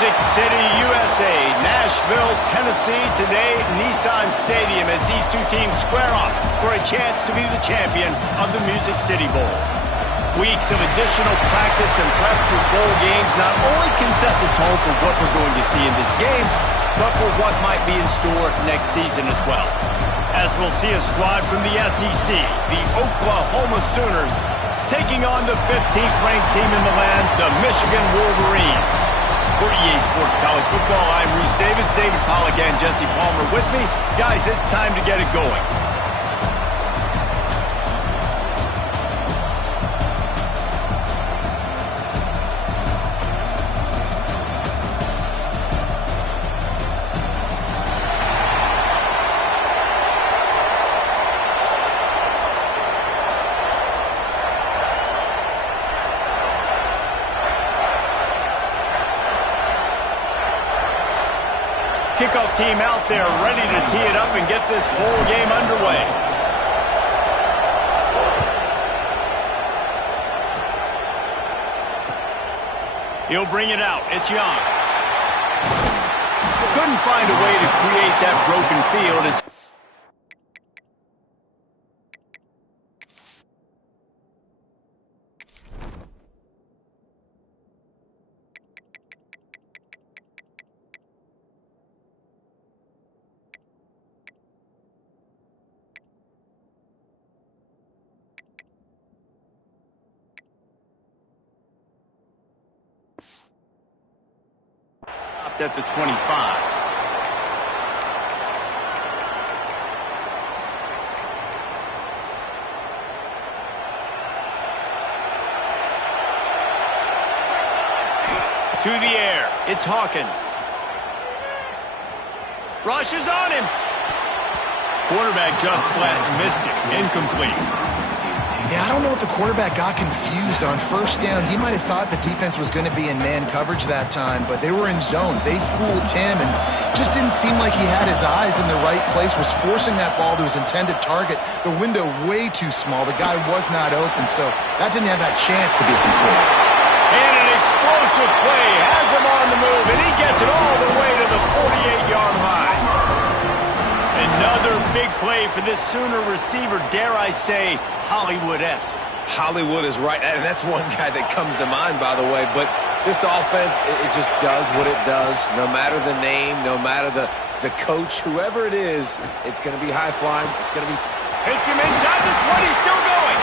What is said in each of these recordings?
Music City, USA, Nashville, Tennessee, today Nissan Stadium as these two teams square off for a chance to be the champion of the Music City Bowl. Weeks of additional practice and prep for bowl games not only can set the tone for what we're going to see in this game, but for what might be in store next season as well. As we'll see a squad from the SEC, the Oklahoma Sooners, taking on the 15th ranked team in the land, the Michigan Wolverines. For EA Sports College Football, I'm Reese Davis, David Pollack, and Jesse Palmer with me. Guys, it's time to get it going. Kickoff team out there ready to tee it up and get this bowl game underway. He'll bring it out. It's Young. Couldn't find a way to create that broken field as at the 25. To the air, it's Hawkins. Rushes on him. Quarterback just flat missed it. Incomplete. Yeah, I don't know if the quarterback got confused on first down. He might have thought the defense was going to be in man coverage that time, but they were in zone. They fooled him and just didn't seem like he had his eyes in the right place, was forcing that ball to his intended target. The window way too small. The guy was not open, so that didn't have that chance to be complete. And an explosive play has him on the move, and he gets it all the way to the 48-yard line. Another big play for this Sooner receiver, dare I say, Hollywood-esque. Hollywood is right, and that's one guy that comes to mind, by the way. But this offense, it just does what it does. No matter the name, no matter the coach, whoever it is, it's going to be high-flying. It's going to be... Hits him inside the 20, still going.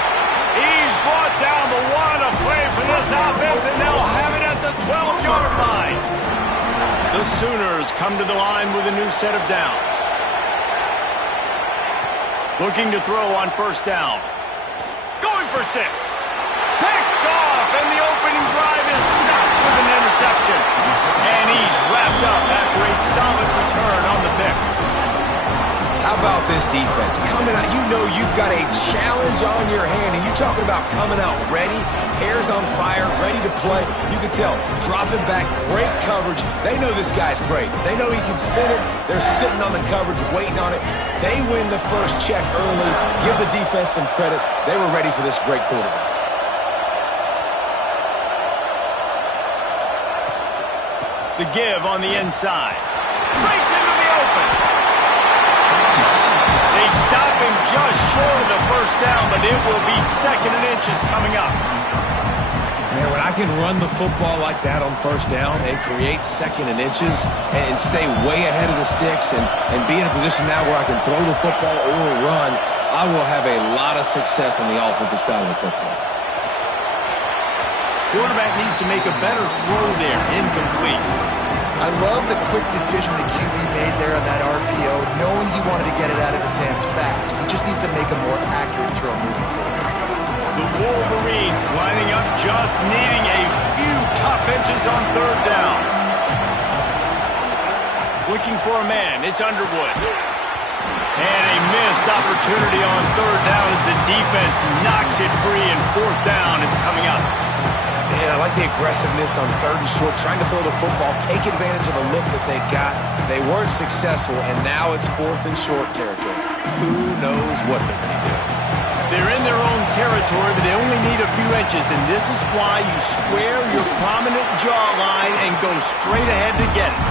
He's brought down the one to play for this offense, and they'll have it at the 12-yard line. The Sooners come to the line with a new set of downs. Looking to throw on first down. Going for 6. Picked off, and the opening drive is stopped with an interception. And he's wrapped up after a solid return on the pick. How about this defense? Coming out, you know you've got a challenge on your hand, and you're talking about coming out ready, hair's on fire, ready to play. You can tell, dropping back, great coverage. They know this guy's great. They know he can spin it. They're sitting on the coverage, waiting on it. They win the first check early. Give the defense some credit. They were ready for this great quarterback. The give on the inside. Breaks into the open. They stop him just short of the first down, but it will be 2nd and inches coming up. Man, when I can run the football like that on first down and create 2nd and inches and stay way ahead of the sticks and be in a position now where I can throw the football or run, I will have a lot of success on the offensive side of the football. Quarterback needs to make a better throw there. Incomplete. I love the quick decision the QB made there on that RPO, knowing he wanted to get it out of his hands fast. He just needs to make a more accurate throw moving forward. The Wolverines lining up, just needing a few tough inches on third down. Looking for a man, it's Underwood. And a missed opportunity on third down as the defense knocks it free, and fourth down is coming up. Man, I like the aggressiveness on third and short, trying to throw the football, take advantage of a look that they got. They weren't successful, and now it's fourth and short territory. Who knows what they're going to do? They're in their own territory, but they only need a few inches, and this is why you square your prominent jawline and go straight ahead to get it.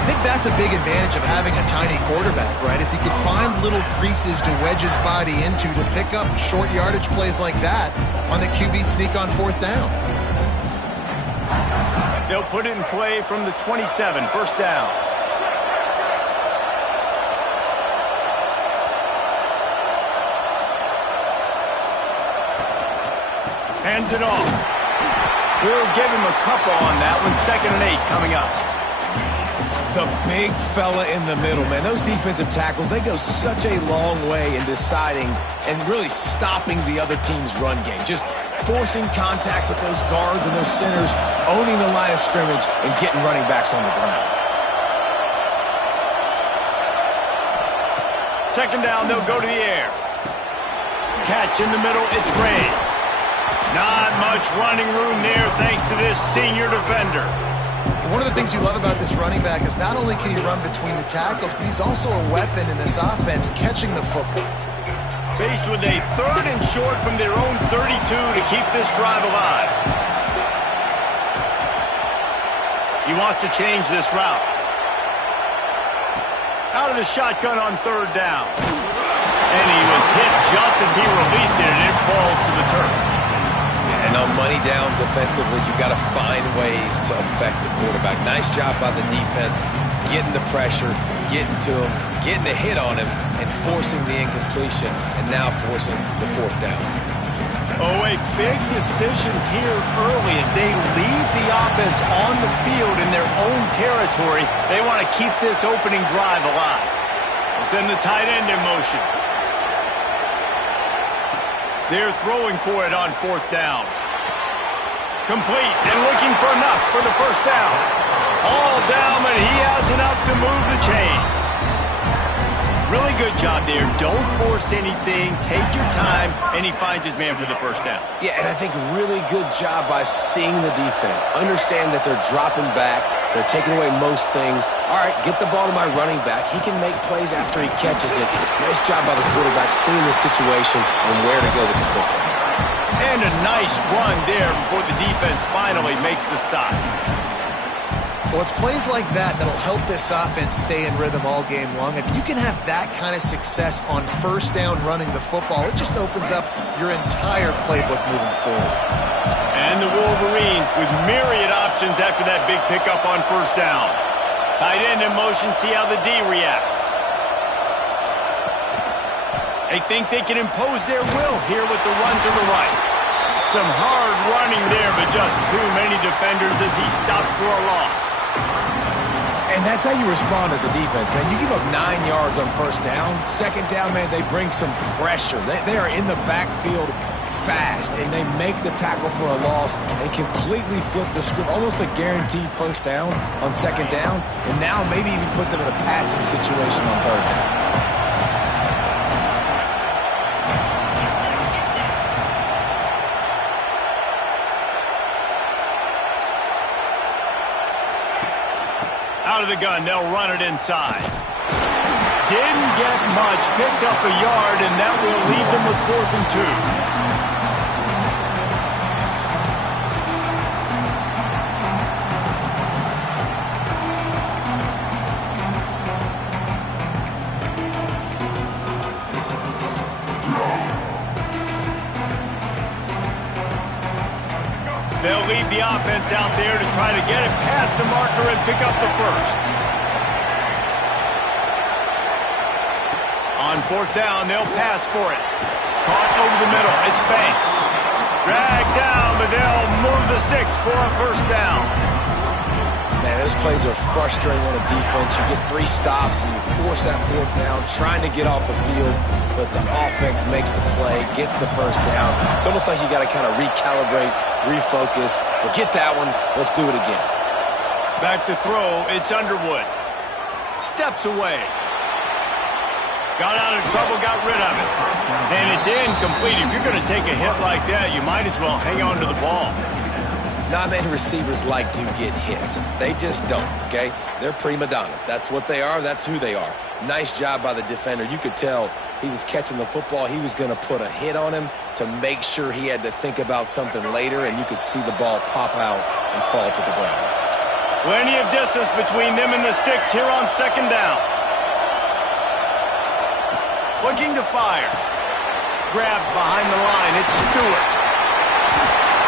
I think that's a big advantage of having a tiny quarterback, right? Is he can find little creases to wedge his body into to pick up short yardage plays like that on the QB sneak on fourth down. They'll put it in play from the 27, first down. Hands it off. We'll give him a couple on that one. 2nd and 8 coming up. The big fella in the middle, man. Those defensive tackles, they go such a long way in deciding and really stopping the other team's run game. Just forcing contact with those guards and those centers, owning the line of scrimmage, and getting running backs on the ground. 2nd down, they'll go to the air. Catch in the middle, it's Ray. Not much running room there thanks to this senior defender. One of the things you love about this running back is not only can he run between the tackles, but he's also a weapon in this offense catching the football. Faced with a 3rd and short from their own 32 to keep this drive alive. He wants to change this route. Out of the shotgun on 3rd down. And he was hit just as he released it, and it falls to the turf. And on money down defensively, you've got to find ways to affect the quarterback. Nice job by the defense, getting the pressure, getting to him, getting a hit on him, and forcing the incompletion, and now forcing the 4th down. Oh, a big decision here early as they leave the offense on the field in their own territory. They want to keep this opening drive alive. They'll send the tight end in motion. They're throwing for it on 4th down. Complete and looking for enough for the first down. All down, but he has enough to move the chains. Really good job there. Don't force anything. Take your time, and he finds his man for the first down. Yeah, and I think really good job by seeing the defense. Understand that they're dropping back. They're taking away most things. All right, get the ball to my running back. He can make plays after he catches it. Nice job by the quarterback seeing the situation and where to go with the football. And a nice run there before the defense finally makes the stop. Well, it's plays like that that'll help this offense stay in rhythm all game long. If you can have that kind of success on first down running the football, it just opens up your entire playbook moving forward. And the Wolverines with myriad options after that big pickup on first down. Tight end in motion, see how the D reacts. They think they can impose their will here with the run to the right. Some hard running there, but just too many defenders as he stopped for a loss. And that's how you respond as a defense, man. You give up 9 yards on first down. 2nd down, man, they bring some pressure. They are in the backfield fast, and they make the tackle for a loss and completely flip the script. Almost a guaranteed first down on 2nd down, and now maybe even put them in a passing situation on 3rd down. Out of the gun, they'll run it inside. Didn't get much, picked up a yard, and that will leave them with 4th and 2. They'll lead the offense out there to try to get it past the marker and pick up the first. On 4th down, they'll pass for it. Caught over the middle. It's Banks. Dragged down, but they'll move the sticks for a first down. Man, those plays are frustrating on a defense. You get 3 stops and you force that 4th down, trying to get off the field, but the offense makes the play, gets the 1st down. It's almost like you got to kind of recalibrate, refocus. Forget that one. Let's do it again. Back to throw. It's Underwood. Steps away. Got out of trouble, got rid of it. And it's incomplete. If you're going to take a hit like that, you might as well hang on to the ball. Not many receivers like to get hit. They just don't, okay? They're prima donnas. That's what they are. That's who they are. Nice job by the defender. You could tell he was catching the football. He was going to put a hit on him to make sure he had to think about something later, and you could see the ball pop out and fall to the ground. Plenty of distance between them and the sticks here on 2nd down. Looking to fire. Grabbed behind the line. It's Stewart.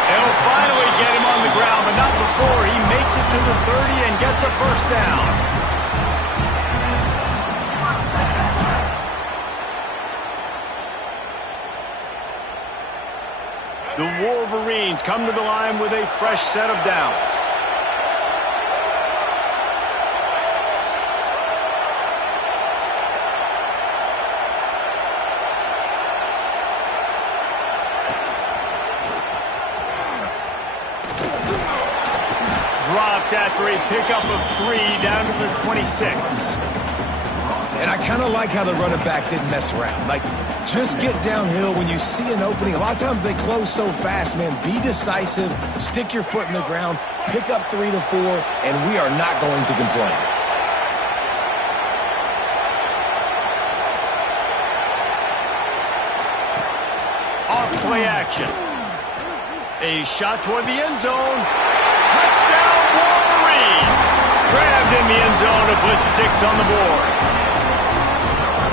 They'll finally get him on the ground, but not before he makes it to the 30 and gets a 1st down. The Wolverines come to the line with a fresh set of downs. Dropped after a pickup of 3 down to the 26. And I kind of like how the running back didn't mess around. Like, just get downhill when you see an opening. A lot of times they close so fast, man. Be decisive, stick your foot in the ground, pick up 3 to 4, and we are not going to complain. Off play action. A shot toward the end zone. Touchdown, Wolverines! Grabbed in the end zone to put 6 on the board.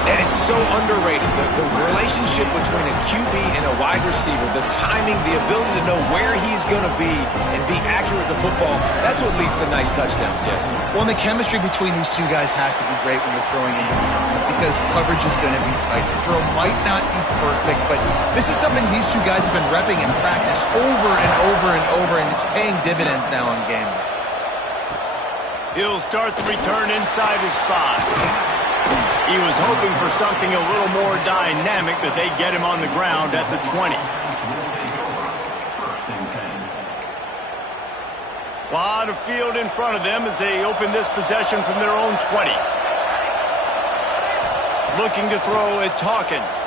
And it's so underrated. The relationship between a QB and a wide receiver, the timing, the ability to know where he's going to be and be accurate with the football, that's what leads to nice touchdowns, Jesse. Well, and the chemistry between these two guys has to be great when you're throwing into the end zone because coverage is going to be tight. The throw might not be perfect, but this is something these two guys have been repping in practice over and over and over, and it's paying dividends now in game. He'll start the return inside his 5. He was hoping for something a little more dynamic, that they get him on the ground at the 20. Lot of field in front of them as they open this possession from their own 20. Looking to throw, it's Hawkins.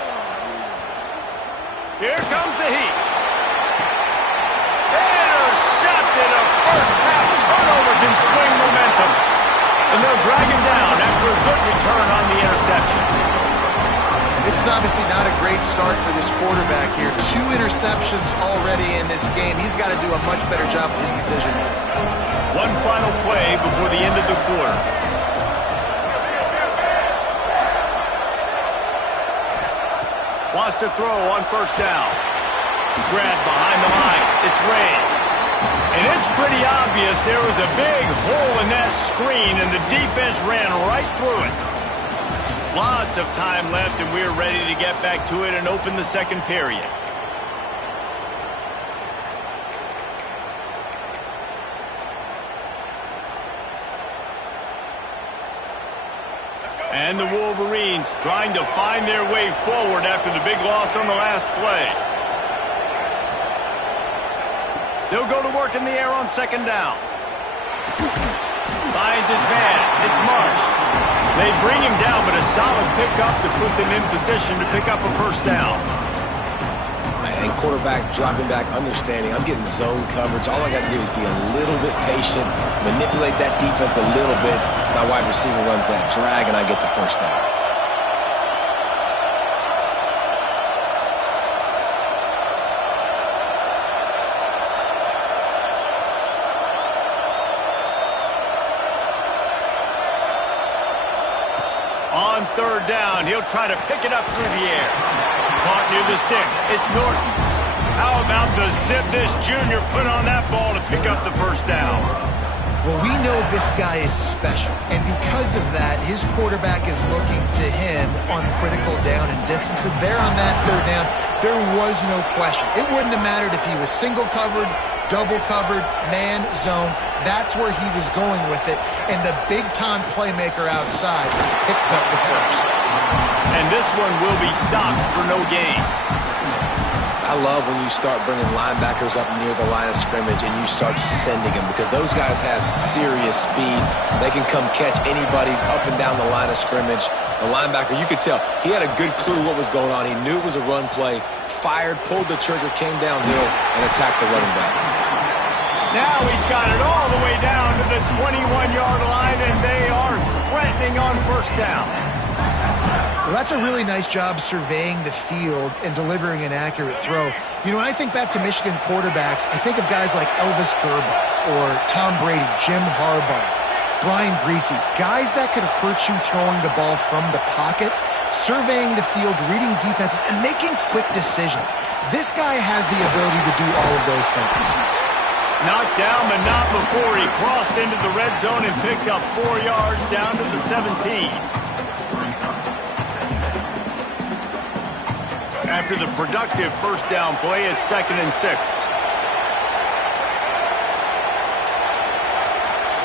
Here comes the heat. Intercepted. A first half turnover can swing momentum. And they'll drag him down after a good return on the interception. This is obviously not a great start for this quarterback here. 2 interceptions already in this game. He's got to do a much better job with his decision. One final play before the end of the quarter. Wants to throw on 1st down. Grabbed behind the line. It's Ray. And it's pretty obvious there was a big hole in that screen, and the defense ran right through it. Lots of time left, and we're ready to get back to it and open the 2nd period. And the Wolverines trying to find their way forward after the big loss on the last play. They'll go to work in the air on 2nd down. Finds his man. It's Marsh. They bring him down, but a solid pickup to put them in position to pick up a 1st down. And quarterback dropping back, understanding, I'm getting zone coverage. All I got to do is be a little bit patient, manipulate that defense a little bit. My wide receiver runs that drag, and I get the 1st down. On 3rd down, he'll try to pick it up through the air. Caught near the sticks. It's Norton. How about the zip this junior put on that ball to pick up the 1st down? Well, we know this guy is special, and because of that, his quarterback is looking to him on critical down and distances. There on that third down, there was no question. It wouldn't have mattered if he was single covered, double covered, man, zone. That's where he was going with it, and the big-time playmaker outside picks up the first. And this one will be stopped for no gain. I love when you start bringing linebackers up near the line of scrimmage and you start sending them, because those guys have serious speed. They can come catch anybody up and down the line of scrimmage. The linebacker, you could tell, he had a good clue what was going on. He knew it was a run play, fired, pulled the trigger, came downhill, and attacked the running back. Now he's got it all the way down to the 21-yard line, and they are threatening on first down. Well, that's a really nice job surveying the field and delivering an accurate throw. You know, when I think back to Michigan quarterbacks, I think of guys like Elvis Grbac or Tom Brady, Jim Harbaugh, Brian Griese, guys that could hurt you throwing the ball from the pocket, surveying the field, reading defenses, and making quick decisions. This guy has the ability to do all of those things. Knocked down, but not before he crossed into the red zone and picked up 4 yards down to the 17. After the productive first down play, it's 2nd and 6.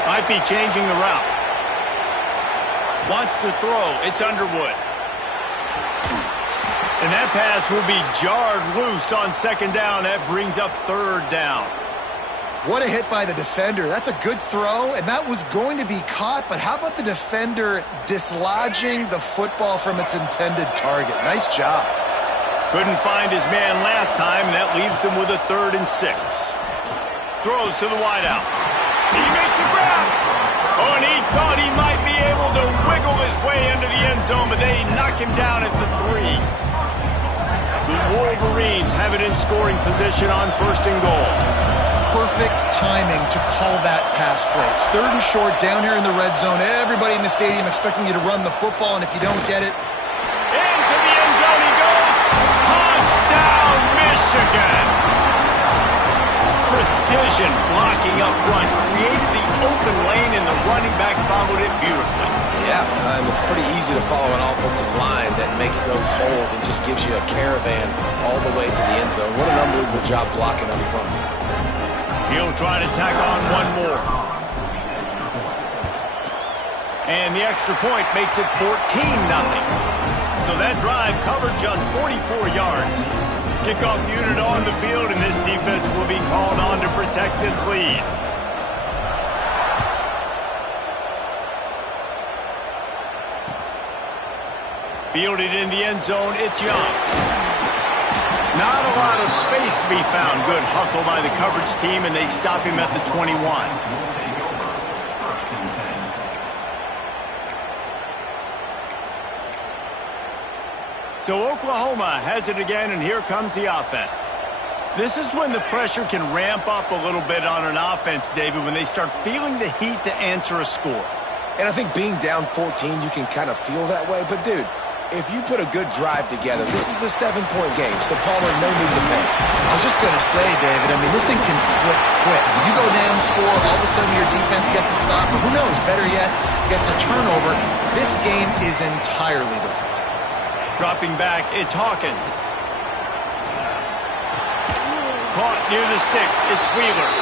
Might be changing the route. Wants to throw. It's Underwood. And that pass will be jarred loose on 2nd down. That brings up 3rd down. What a hit by the defender. That's a good throw, and that was going to be caught, but how about the defender dislodging the football from its intended target? Nice job. Couldn't find his man last time, and that leaves him with a 3rd and 6. Throws to the wideout. He makes a grab. Oh, and he thought he might be able to wiggle his way into the end zone, but they knock him down at the 3. The Wolverines have it in scoring position on 1st and goal. Perfect timing to call that pass play. It's 3rd and short down here in the red zone. Everybody in the stadium expecting you to run the football, and if you don't get it, into the end zone he goes. Touchdown, Michigan. Precision blocking up front created the open lane, and the running back followed it beautifully. Yeah, it's pretty easy to follow an offensive line that makes those holes and just gives you a caravan all the way to the end zone. What an unbelievable job blocking up front. He'll try to tack on one more. And the extra point makes it 14-0. So that drive covered just 44 yards. Kickoff unit on the field, and this defense will be called on to protect this lead. Fielded in the end zone, it's Young. Not a lot of space to be found. Good hustle by the coverage team, and they stop him at the 21. So Oklahoma has it again, and here comes the offense. This is when the pressure can ramp up a little bit on an offense, David, when they start feeling the heat to answer a score. And I think being down 14, you can kind of feel that way. But, dude, if you put a good drive together, this is a 7-point game, so Palmer, no need to panic. I was just going to say, David, I mean, this thing can flip quick. You go down, score, all of a sudden your defense gets a stop, or who knows, better yet, gets a turnover. This game is entirely different. Dropping back, it's Hawkins. Caught near the sticks, it's Wheeler.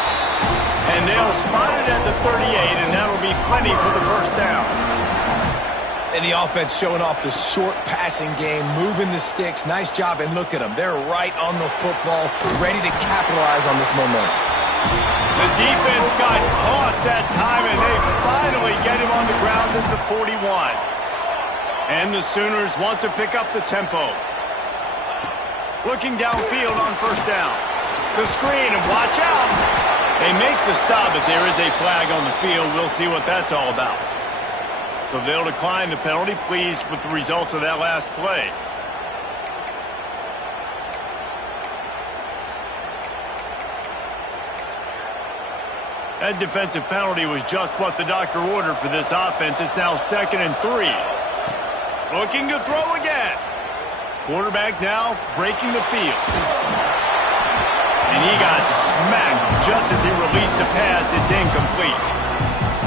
And they'll spot it at the 38, and that'll be plenty for the first down. And the offense showing off the short passing game, moving the sticks. Nice job, and look at them. They're right on the football, ready to capitalize on this momentum. The defense got caught that time, and they finally get him on the ground at the 41. And the Sooners want to pick up the tempo. Looking downfield on first down. The screen, and watch out. They make the stop, but there is a flag on the field. We'll see what that's all about. So they'll decline the penalty, pleased with the results of that last play. That defensive penalty was just what the doctor ordered for this offense. It's now 2nd and 3. Looking to throw again. Quarterback now breaking the field. And he got smacked just as he released the pass. It's incomplete.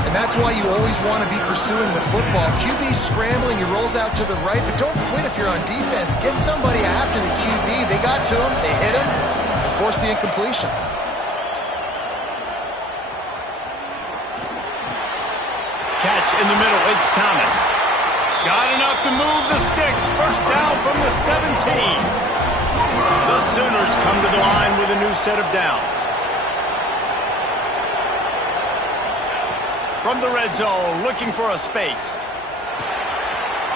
And that's why you always want to be pursuing the football. QB scrambling, he rolls out to the right, but don't quit if you're on defense. Get somebody after the QB. They got to him, they hit him, and forced the incompletion. Catch in the middle, it's Thomas. Got enough to move the sticks. First down from the 17. The Sooners come to the line with a new set of downs. From the red zone, looking for a space.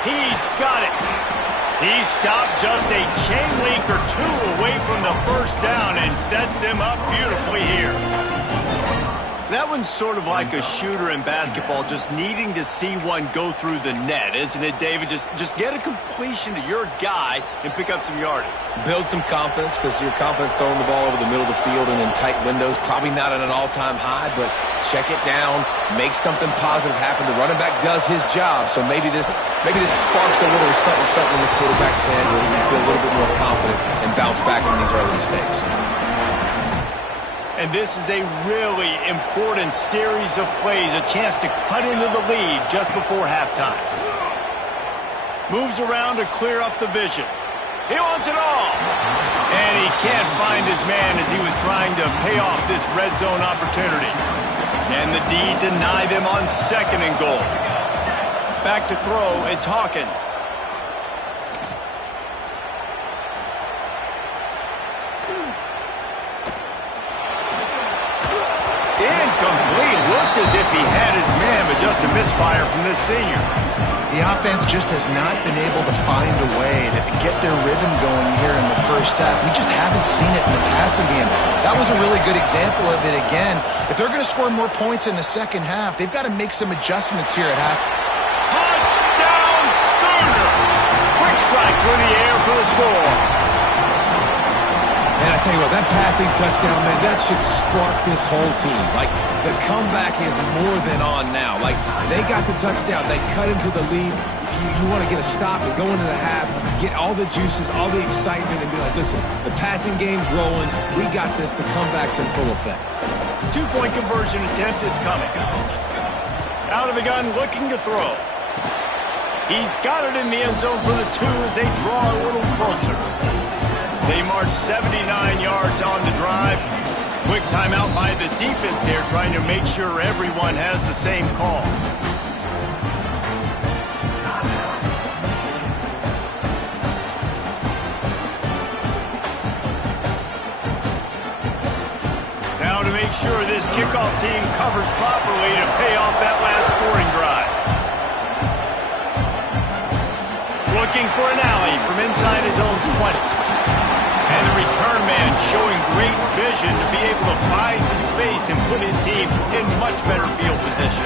He's got it. He stopped just a chain link or two away from the first down and sets them up beautifully here. That one's sort of like a shooter in basketball, just needing to see one go through the net, isn't it, David? Just get a completion to your guy and pick up some yardage. Build some confidence, because your confidence throwing the ball over the middle of the field and in tight windows, probably not at an all-time high, but check it down, make something positive happen. The running back does his job, so maybe this sparks a little something in the quarterback's head where he can feel a little bit more confident and bounce back from these early mistakes. And this is a really important series of plays, a chance to cut into the lead just before halftime. Moves around to clear up the vision. He wants it all. And he can't find his man as he was trying to pay off this red zone opportunity. And the D denied him on 2nd and goal. Back to throw, it's Hawkins. Incomplete. Looked as if he had his man, but just a misfire from this senior. The offense just has not been able to find a way to get their rhythm going here in the first half. We just haven't seen it in the passing game. That was a really good example of it again. If they're going to score more points in the second half, they've got to make some adjustments here at halftime. Touchdown, Sooners! Quick strike through the air for the score. And I tell you what, that passing touchdown, man, that should spark this whole team. Like, the comeback is more than on now. Like, they got the touchdown. They cut into the lead. You want to get a stop and go into the half, get all the juices, all the excitement, and be like, listen, the passing game's rolling. We got this. The comeback's in full effect. 2-point conversion attempt is coming. Out of the gun, looking to throw. He's got it in the end zone for the 2 as they draw a little closer. They march 79 yards on the drive. Quick timeout by the defense there, trying to make sure everyone has the same call. Now to make sure this kickoff team covers properly to pay off that last scoring drive. Looking for an alley from inside his own 20. And the return man showing great vision to be able to find some space and put his team in much better field position.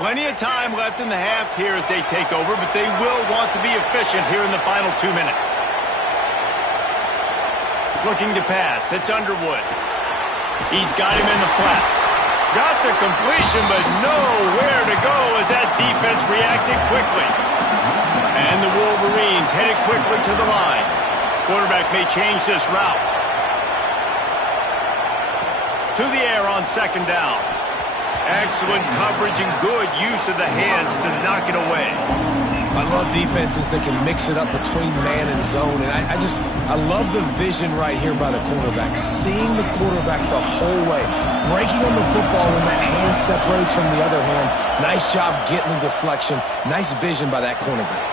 Plenty of time left in the half here as they take over, but they will want to be efficient here in the final 2 minutes. Looking to pass, it's Underwood. He's got him in the flat. Got the completion, but nowhere to go as that defense reacted quickly. And the Wolverines headed quickly to the line. Quarterback may change this route. To the air on 2nd down. Excellent coverage and good use of the hands to knock it away. I love defenses that can mix it up between man and zone, and I love the vision right here by the cornerback, seeing the quarterback the whole way, breaking on the football when that hand separates from the other hand. Nice job getting the deflection. Nice vision by that cornerback.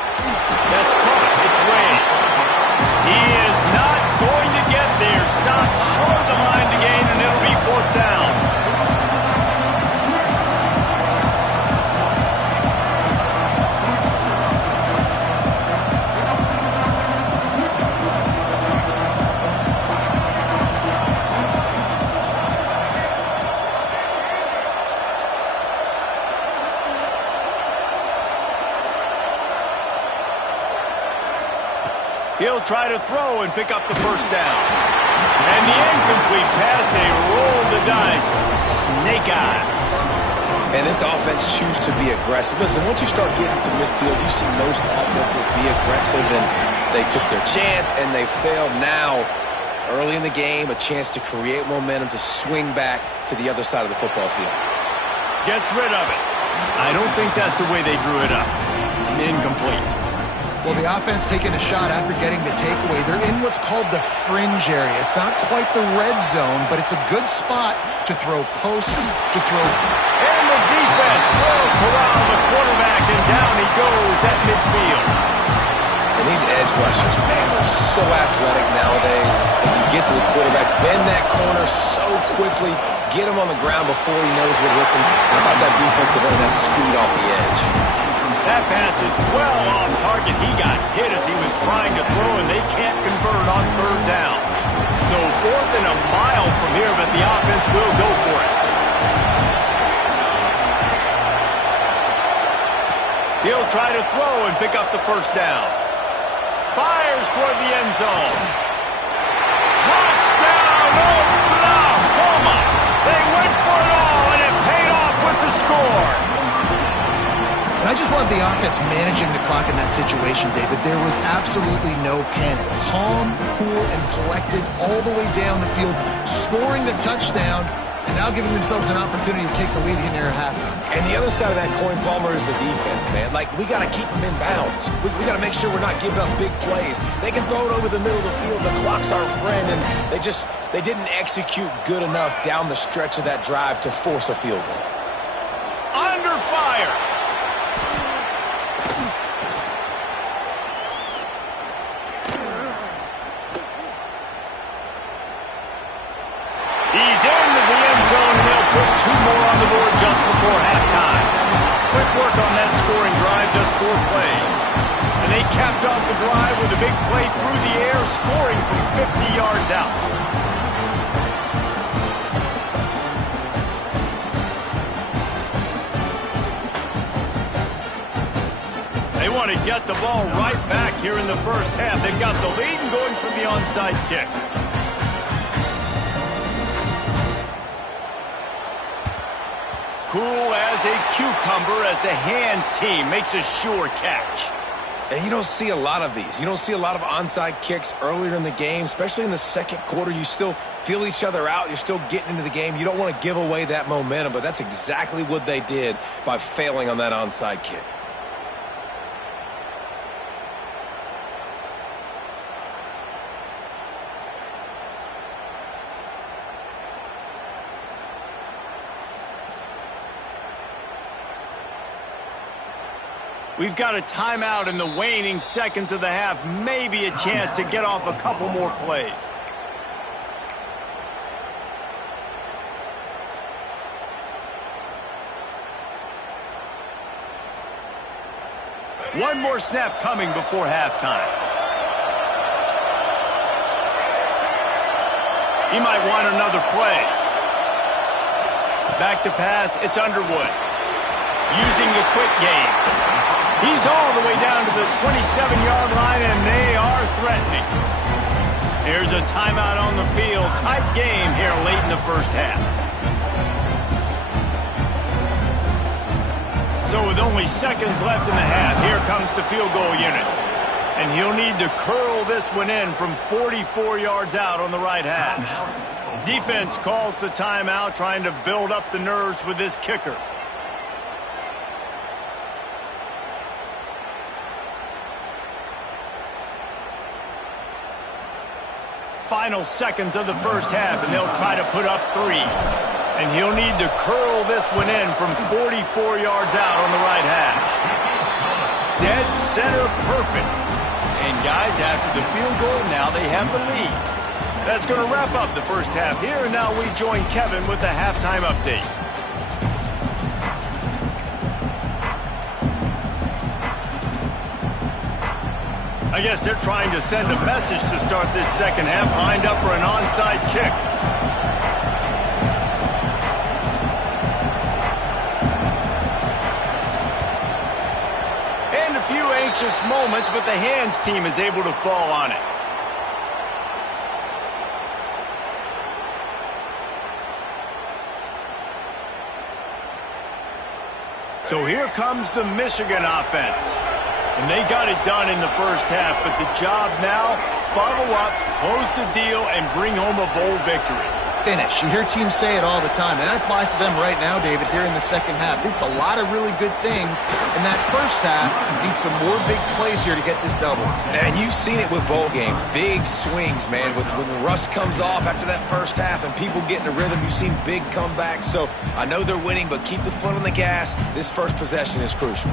That's caught. It's Ray. He is not going to get there. Stopped short of the line to gain, and it'll be 4th down. He'll try to throw and pick up the first down. And the incomplete pass, they roll the dice. Snake eyes. And this offense choose to be aggressive. Listen, once you start getting to midfield, you see most offenses be aggressive, and they took their chance, and they failed. Now, early in the game, a chance to create momentum to swing back to the other side of the football field. Gets rid of it. I don't think that's the way they drew it up. Incomplete. Well, the offense taking a shot after getting the takeaway. They're in what's called the fringe area. It's not quite the red zone, but it's a good spot to throw posts, to throw... And the defense will corral the quarterback, and down he goes at midfield. And these edge rushers, man, they're so athletic nowadays. They can get to the quarterback, bend that corner so quickly, get him on the ground before he knows what hits him. How about that defensive end, that speed off the edge? That pass is well off target. He got hit as he was trying to throw, and they can't convert on third down. So 4th and a mile from here, but the offense will go for it. He'll try to throw and pick up the first down. Fires toward the end zone. Touchdown, Oklahoma! They went for it all, and it paid off with the score. And I just love the offense managing the clock in that situation, David. There was absolutely no panic. Calm, cool, and collected all the way down the field, scoring the touchdown, and now giving themselves an opportunity to take the lead here near halftime. And the other side of that coin, Palmer, is the defense, man. Like, we got to keep them in bounds. We got to make sure we're not giving up big plays. They can throw it over the middle of the field. The clock's our friend, and they didn't execute good enough down the stretch of that drive to force a field goal. Under fire. He's into the end zone, and they'll put 2 more on the board just before halftime. Quick work on that scoring drive, just 4 plays. And they capped off the drive with a big play through the air, scoring from 50 yards out. They want to get the ball right back here in the first half. They've got the lead and going for the onside kick. Cool as a cucumber as the hands team makes a sure catch. And you don't see a lot of these. You don't see a lot of onside kicks earlier in the game, especially in the second quarter. You still feel each other out. You're still getting into the game. You don't want to give away that momentum, but that's exactly what they did by failing on that onside kick. We've got a timeout in the waning seconds of the half. Maybe a chance to get off a couple more plays. One more snap coming before halftime. He might want another play. Back to pass, it's Underwood. Using the quick game. He's all the way down to the 27-yard line, and they are threatening. Here's a timeout on the field. Tight game here late in the first half. So with only seconds left in the half, here comes the field goal unit. And he'll need to curl this one in from 44 yards out on the right hash. Defense calls the timeout, trying to build up the nerves with this kicker. Final seconds of the first half, and they'll try to put up 3. And he'll need to curl this one in from 44 yards out on the right hash. Dead center perfect. And guys, after the field goal, now they have the lead. That's going to wrap up the first half here, and now we join Kevin with the halftime update. I guess they're trying to send a message to start this second half, lined up for an onside kick. And a few anxious moments, but the hands team is able to fall on it. So here comes the Michigan offense. And they got it done in the first half, but the job now, follow up, close the deal, and bring home a bowl victory. Finish. You hear teams say it all the time, and that applies to them right now, David, here in the second half. It's a lot of really good things in that first half. Need some more big plays here to get this double. Man, you've seen it with bowl games. Big swings, man. When the rust comes off after that first half and people get in a rhythm, you've seen big comebacks. So I know they're winning, but keep the foot on the gas. This first possession is crucial.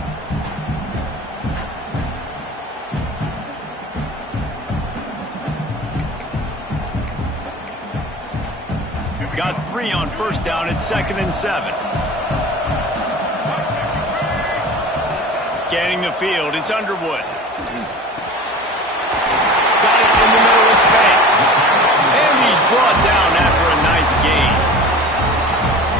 Got 3 on first down at 2nd and 7. Scanning the field, it's Underwood. Got it in the middle, it's Banks. And he's brought down after a nice gain.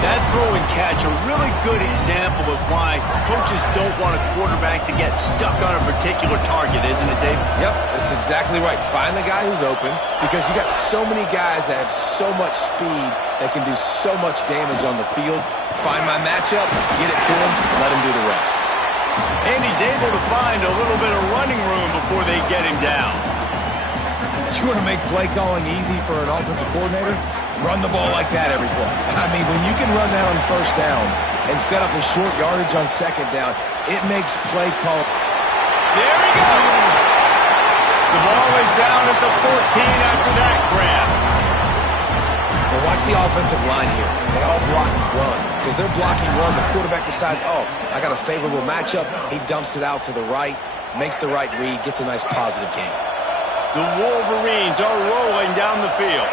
That throw and catch, a really good example of why coaches don't want a quarterback to get stuck on a particular target, isn't it, Dave? Yep, that's exactly right. Find the guy who's open, because you got so many guys that have so much speed that can do so much damage on the field. Find my matchup, get it to him, let him do the rest. And he's able to find a little bit of running room before they get him down. You want to make play calling easy for an offensive coordinator? Run the ball like that every play. I mean, when you can run that on first down and set up a short yardage on second down, it makes play call. There he goes. The ball is down at the 14 after that grab. And watch the offensive line here. They all block run. Because they're blocking run, the quarterback decides, oh, I got a favorable matchup. He dumps it out to the right, makes the right read, gets a nice positive gain. The Wolverines are rolling down the field.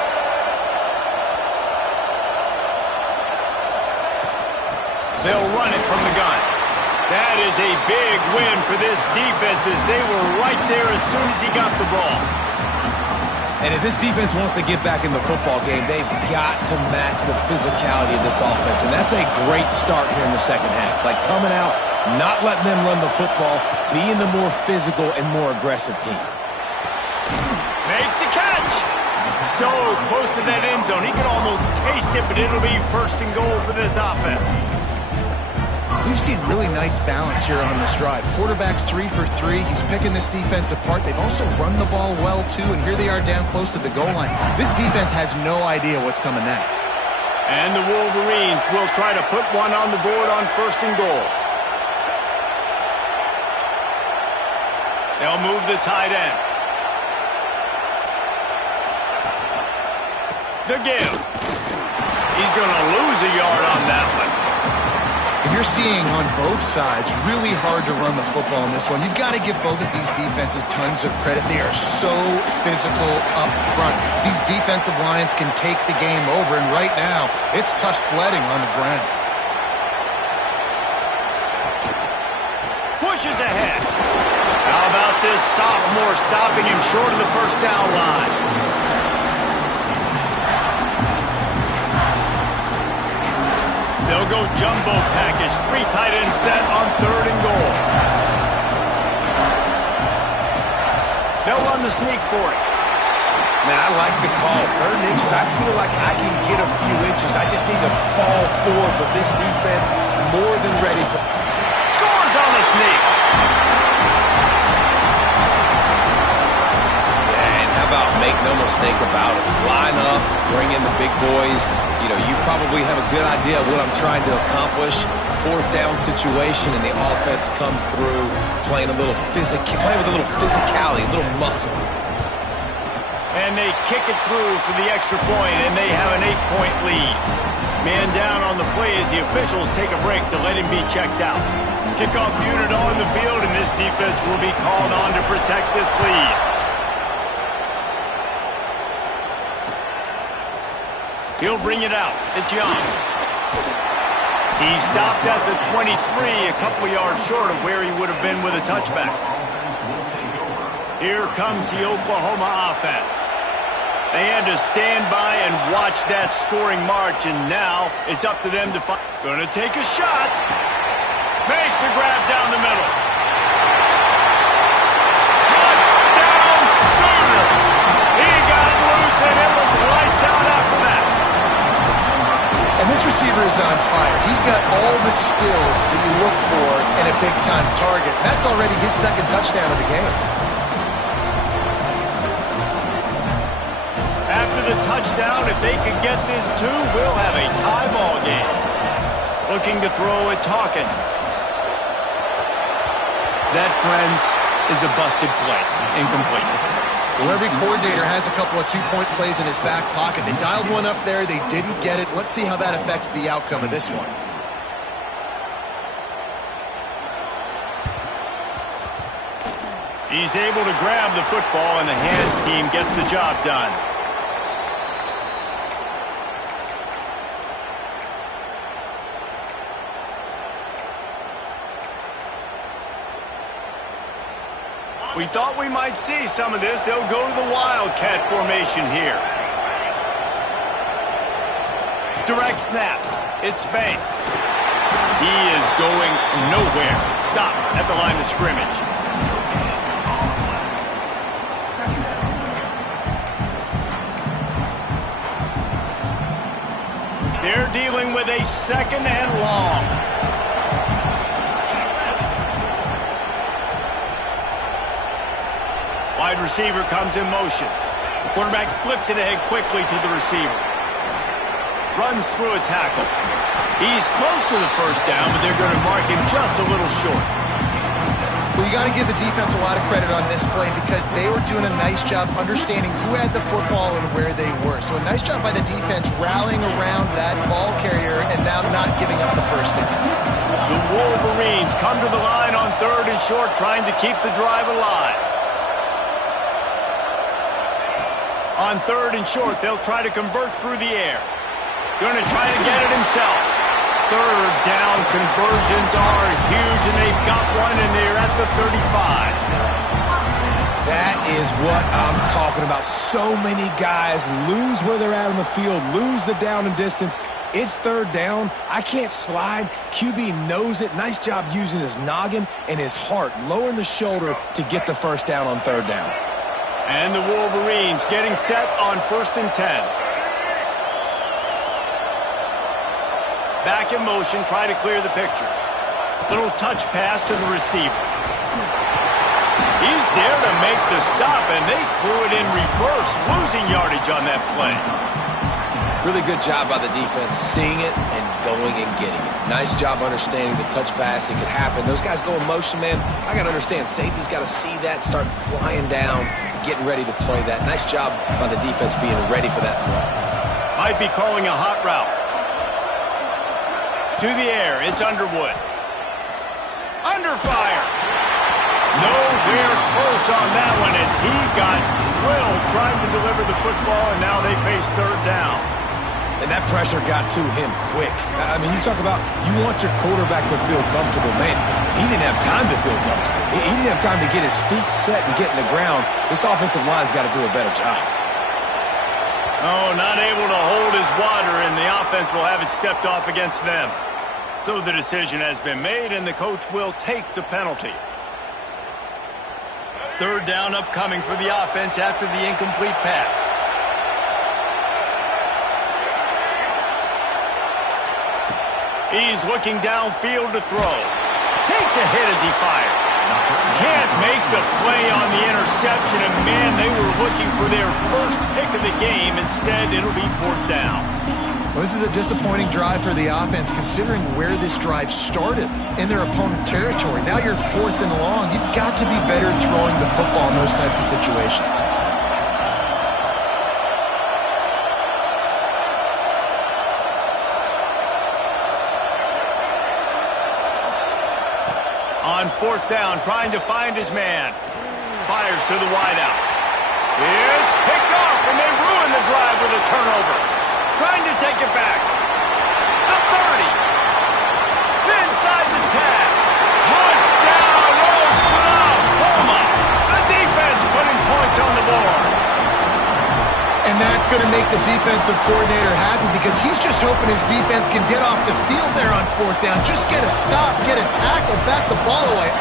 They'll run it from the gun. That is a big win for this defense, as they were right there as soon as he got the ball. And if this defense wants to get back in the football game, they've got to match the physicality of this offense. And that's a great start here in the second half. Like coming out, not letting them run the football, being the more physical and more aggressive team. Makes the catch. So close to that end zone. He can almost taste it, but it'll be 1st and goal for this offense. We've seen really nice balance here on this drive. Quarterback's 3 for 3. He's picking this defense apart. They've also run the ball well, too, and here they are down close to the goal line. This defense has no idea what's coming next. And the Wolverines will try to put one on the board on 1st and goal. They'll move the tight end. The give. He's going to lose a yard on that one. And you're seeing on both sides really hard to run the football in this one. You've got to give both of these defenses tons of credit. They are so physical up front. These defensive lines can take the game over, and right now, it's tough sledding on the ground. Pushes ahead. How about this sophomore stopping him short of the 1st down line? They'll go jumbo package, 3 tight end set on 3rd and goal. They'll run the sneak for it. Man, I like the call. 3rd and inches, I feel like I can get a few inches. I just need to fall forward, but this defense more than ready for... Scores on the sneak. And how about make no mistake about it? Line up, bring in the big boys. You know, you probably have a good idea of what I'm trying to accomplish. 4th down situation, and the offense comes through playing with a little physicality, a little muscle. And they kick it through for the extra point, and they have an 8-point lead. Man down on the play as the officials take a break to let him be checked out. Kickoff unit on the field, and this defense will be called on to protect this lead. He'll bring it out. It's Young. He stopped at the 23, a couple of yards short of where he would have been with a touchback. Here comes the Oklahoma offense. They had to stand by and watch that scoring march, and now it's up to them to find. Gonna take a shot. Makes a grab down the middle. Touchdown Sooners! He got loose, and it was lights out after that. And This receiver is on fire. He's got all the skills that you look for in a big-time target. That's already his second touchdown of the game. After the touchdown, if they can get this too, we'll have a tie ball game. Looking to throw, it's Hawkins. That, friends, is a busted play. Incomplete. Well, every coordinator has a couple of two-point plays in his back pocket. They dialed one up there. They didn't get it. Let's see how that affects the outcome of this one. He's able to grab the football, and the hands team gets the job done. We thought we might see some of this. They'll go to the Wildcat formation here. Direct snap. It's Banks. He is going nowhere. Stop at the line of scrimmage. They're dealing with a second and long. Wide receiver comes in motion. The quarterback flips it ahead quickly to the receiver. Runs through a tackle. He's close to the first down, but they're going to mark him just a little short. Well, you got to give the defense a lot of credit on this play because they were doing a nice job understanding who had the football and where they were. So a nice job by the defense rallying around that ball carrier and now not giving up the first down. The Wolverines come to the line on 3rd and short, trying to keep the drive alive. On 3rd and short, they'll try to convert through the air. Going to try to get it himself. 3rd down conversions are huge, and they've got one, and they're at the 35. That is what I'm talking about. So many guys lose where they're at on the field, lose the down and distance. It's 3rd down. I can't slide. QB knows it. Nice job using his noggin and his heart, lowering the shoulder to get the first down on 3rd down. And the Wolverines getting set on 1st and 10. Back in motion, try to clear the picture. Little touch pass to the receiver. He's there to make the stop, and they threw it in reverse, losing yardage on that play. Really good job by the defense, seeing it and going and getting it. Nice job understanding the touch pass. It could happen. Those guys go in motion, man. I got to understand, safety's got to see that, start flying down, getting ready to play that. Nice job by the defense being ready for that play. Might be calling a hot route. To the air, it's Underwood. Under fire. Nowhere close on that one as he got drilled trying to deliver the football, and now they face 3rd down. And that pressure got to him quick. I mean, you talk about you want your quarterback to feel comfortable. Man, he didn't have time to feel comfortable. He didn't have time to get his feet set and get in the ground. This offensive line's got to do a better job. Oh, not able to hold his water, and the offense will have it stepped off against them. So the decision has been made, and the coach will take the penalty. 3rd down upcoming for the offense after the incomplete pass. He's looking downfield to throw. Takes a hit as he fires. Can't make the play on the interception, and man, they were looking for their first pick of the game. Instead, it'll be 4th down. Well, this is a disappointing drive for the offense considering where this drive started in their opponent territory. Now you're 4th and long. You've got to be better throwing the football in those types of situations. On 4th down, trying to find his man. Fires to the wideout. It's picked off, and they ruin the drive with a turnover. Trying to take it back. The 30. Inside the 10. Touchdown, Oklahoma. The defense putting points on the board. And that's going to make the defensive coordinator happy because he's just hoping his defense can get off the field there on 4th down. Just get a stop, get a tackle, back the ball away.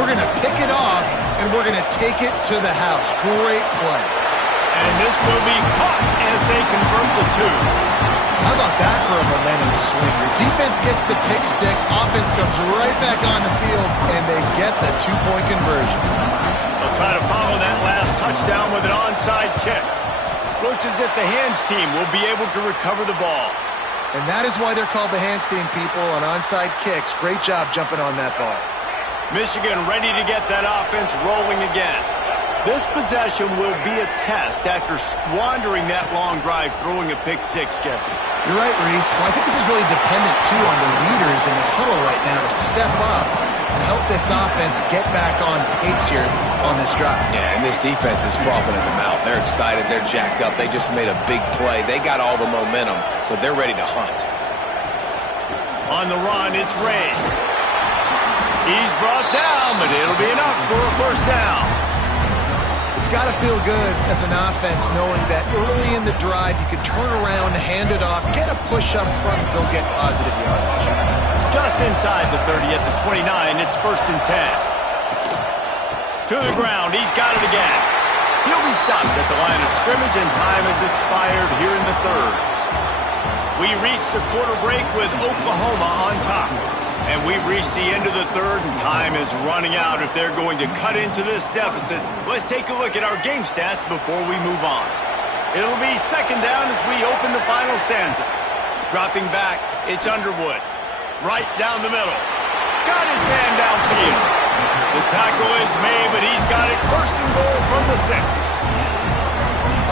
We're going to pick it off, and we're going to take it to the house. Great play. And this will be caught as they convert the 2. How about that for a momentum swing? Your defense gets the pick six, offense comes right back on the field, and they get the two-point conversion. They'll try to follow that last touchdown with an onside kick. Looks as if the hands team will be able to recover the ball. And that is why they're called the hands team, people, on onside kicks. Great job jumping on that ball. Michigan ready to get that offense rolling again. This possession will be a test after squandering that long drive throwing a pick six, Jesse. You're right, Reese. Well, I think this is really dependent, too, on the leaders in this huddle right now to step up and help this offense get back on pace here on this drive. Yeah, and this defense is frothing at the mouth. They're excited. They're jacked up. They just made a big play. They got all the momentum, so they're ready to hunt. On the run, it's Ray. He's brought down, but it'll be enough for a first down. It's got to feel good as an offense knowing that early in the drive you can turn around, hand it off, get a push up front, and go get positive yardage. Just inside the 30 at the 29, it's 1st and 10. To the ground, he's got it again. He'll be stopped at the line of scrimmage, and time has expired here in the 3rd. We reached the quarter break with Oklahoma on top. And we've reached the end of the 3rd, and time is running out if they're going to cut into this deficit. Let's take a look at our game stats before we move on. It'll be 2nd down as we open the final stanza. Dropping back, it's Underwood. Right down the middle. Got his man downfield. The tackle is made, but he's got it 1st and goal from the 6.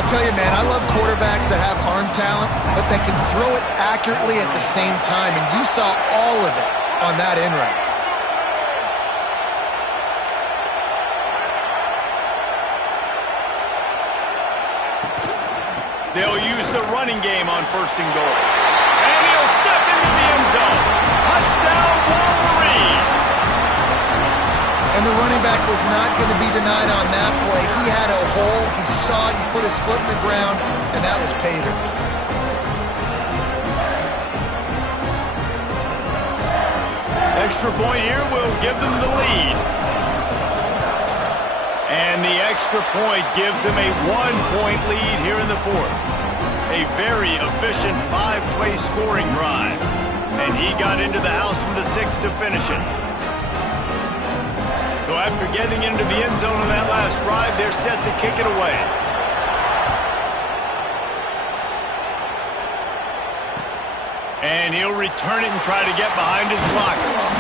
I'll tell you, man, I love quarterbacks that have arm talent, but that can throw it accurately at the same time, and you saw all of it on that in route. They'll use the running game on 1st and goal. And he'll step into the end zone. Touchdown, Wolverines! And the running back was not going to be denied on that play. He had a hole. He saw it. He put his foot in the ground, and that was pay dirt. Extra point here will give them the lead. And the extra point gives them a 1-point lead here in the 4th. A very efficient 5-play scoring drive. And he got into the house from the 6 to finish it. So after getting into the end zone on that last drive, they're set to kick it away. And he'll return it and try to get behind his blockers.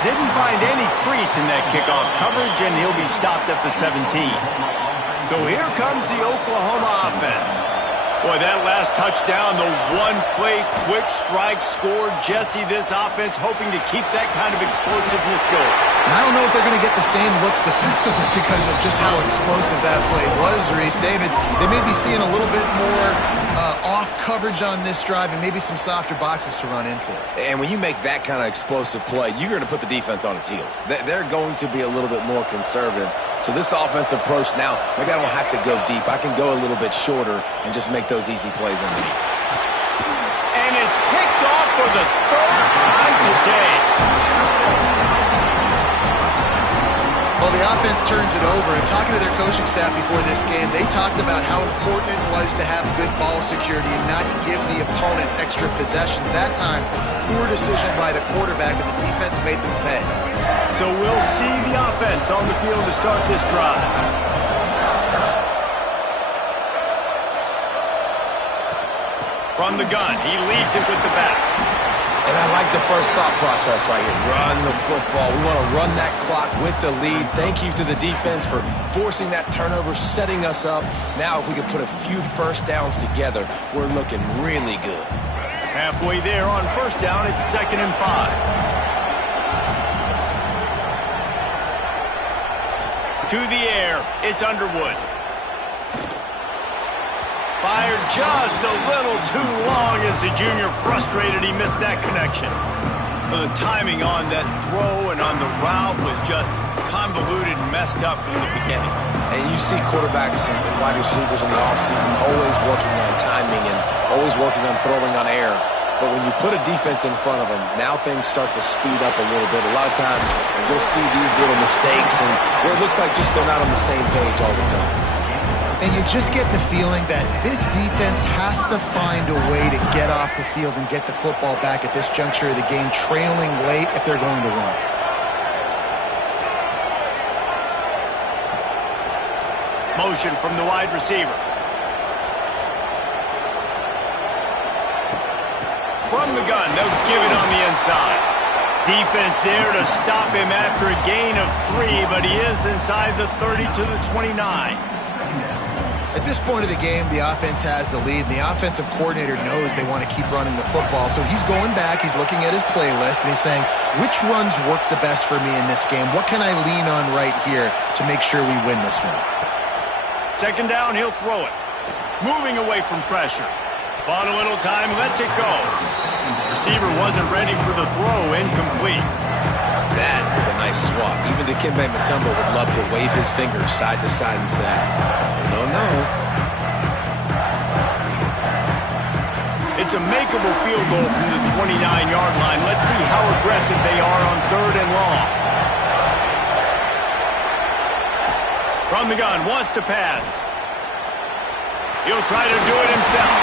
Didn't find any crease in that kickoff coverage, and he'll be stopped at the 17. So here comes the Oklahoma offense. Boy, that last touchdown, the one-play quick strike scored. Jesse, this offense hoping to keep that kind of explosiveness going. And I don't know if they're going to get the same looks defensively because of just how explosive that play was, Reese. David, they may be seeing a little bit more off coverage on this drive and maybe some softer boxes to run into. And when you make that kind of explosive play, you're going to put the defense on its heels. They're going to be a little bit more conservative. So this offensive approach now, maybe I don't have to go deep. I can go a little bit shorter and just make those easy plays underneath. And it's picked off for the 3rd time today. Well, the offense turns it over, and talking to their coaching staff before this game, they talked about how important it was to have good ball security and not give the opponent extra possessions. That time, poor decision by the quarterback, and the defense made them pay. So we'll see the offense on the field to start this drive. From the gun, he leaves it with the back. And I like the first thought process right here. Run the football. We want to run that clock with the lead. Thank you to the defense for forcing that turnover, setting us up. Now if we can put a few first downs together, we're looking really good. Halfway there on 1st down, it's 2nd and 5. To the air, it's Underwood. Fired just a little too long as the junior frustrated he missed that connection. The timing on that throw and on the route was just convoluted and messed up from the beginning. And you see quarterbacks and wide receivers in the offseason always working on timing and always working on throwing on air. But when you put a defense in front of them, now things start to speed up a little bit. A lot of times you'll see these little mistakes and where it looks like just they're not on the same page all the time. And you just get the feeling that this defense has to find a way to get off the field and get the football back at this juncture of the game, trailing late if they're going to run. Motion from the wide receiver. From the gun, they'll give it on the inside. Defense there to stop him after a gain of 3, but he is inside the 30 to the 29. At this point of the game, the offense has the lead, and the offensive coordinator knows they want to keep running the football. So he's going back, he's looking at his playlist, and he's saying, which runs work the best for me in this game? What can I lean on right here to make sure we win this one? Second down, he'll throw it. Moving away from pressure. Bought a little time, lets it go. Receiver wasn't ready for the throw, incomplete. That was a nice swap. Even Dikembe Mutombo would love to wave his fingers side to side and say, no, no, no. It's a makeable field goal from the 29-yard line. Let's see how aggressive they are on 3rd and long. From the gun, wants to pass. He'll try to do it himself.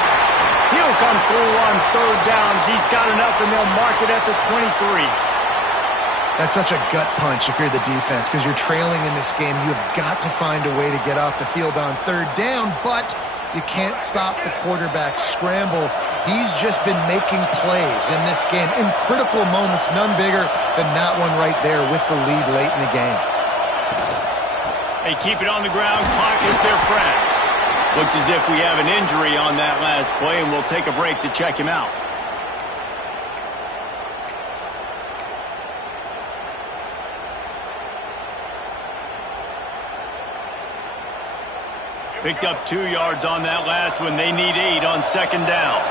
He'll come through on 3rd downs. He's got enough, and they'll mark it at the 23. That's such a gut punch if you're the defense, because you're trailing in this game. You've got to find a way to get off the field on 3rd down, but you can't stop the quarterback scramble. He's just been making plays in this game in critical moments, none bigger than that one right there with the lead late in the game. They keep it on the ground. Clock is their friend. Looks as if we have an injury on that last play, and we'll take a break to check him out. Picked up 2 yards on that last one. They need 8 on 2nd down.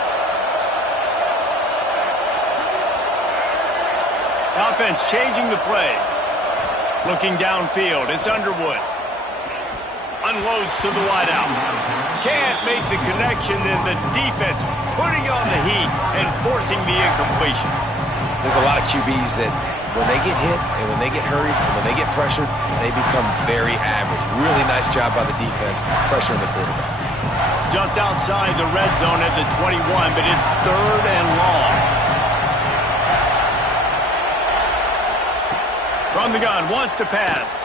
Offense changing the play. Looking downfield. It's Underwood. Unloads to the wideout. Can't make the connection, and the defense putting on the heat and forcing the incompletion. There's a lot of QBs that when they get hit and when they get hurried and when they get pressured, they become very average. Really nice job by the defense pressuring the quarterback. Just outside the red zone at the 21, but it's 3rd and long. From the gun, wants to pass.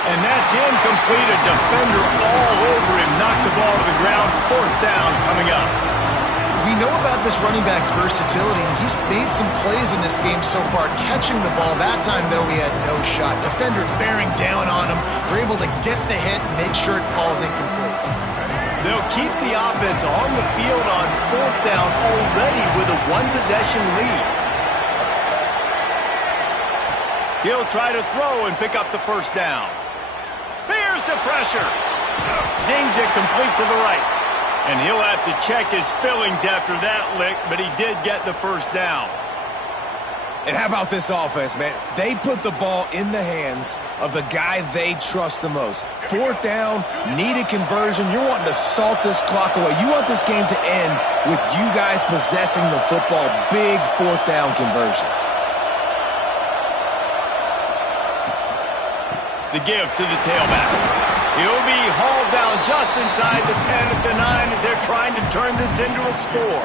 And that's incomplete. A defender all over him. Knocked the ball to the ground. 4th down coming up. We know about this running back's versatility, and he's made some plays in this game so far, catching the ball. That time, though, he had no shot. Defender bearing down on him. We're able to get the hit and make sure it falls incomplete. They'll keep the offense on the field on 4th down already with a 1-possession lead. He'll try to throw and pick up the 1st down. Here's the pressure. Zings it complete to the right. And he'll have to check his fillings after that lick, but he did get the 1st down. And how about this offense, man? They put the ball in the hands of the guy they trust the most. 4th down, needed conversion. You're wanting to salt this clock away. You want this game to end with you guys possessing the football. Big 4th down conversion. The give to the tailback. He'll be hauled down just inside the 10 at the 9 as they're trying to turn this into a score.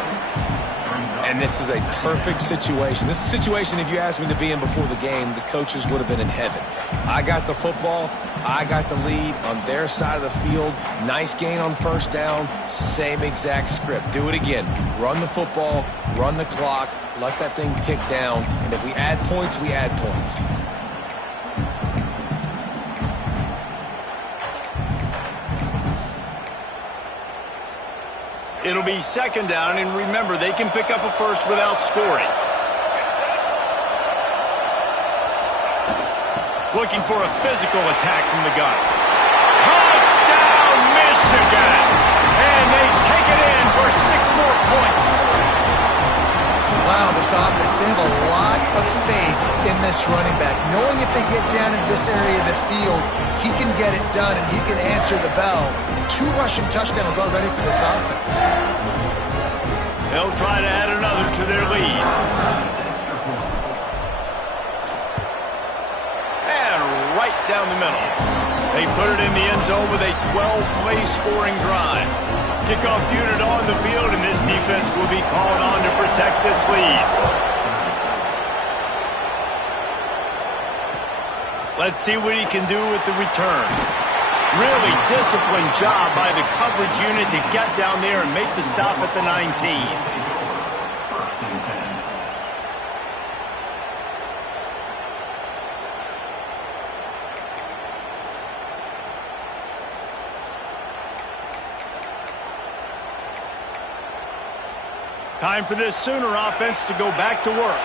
And this is a perfect situation. This is a situation, if you asked me to be in before the game, the coaches would have been in heaven. I got the football. I got the lead on their side of the field. Nice gain on 1st down. Same exact script. Do it again. Run the football. Run the clock. Let that thing tick down. And if we add points, we add points. It'll be 2nd down, and remember, they can pick up a 1st without scoring. Looking for a physical attack from the gun. Touchdown, Michigan! And they take it in for 6 more points. Wow, this offense, they have a lot of faith in this running back, knowing if they get down into this area of the field, he can get it done and he can answer the bell. 2 rushing touchdowns already for this offense. They'll try to add another to their lead. And right down the middle. They put it in the end zone with a 12-play scoring drive. Kickoff unit on the field, and this defense will be called on to protect this lead. Let's see what he can do with the return. Really disciplined job by the coverage unit to get down there and make the stop at the 19. Time for this Sooner offense to go back to work.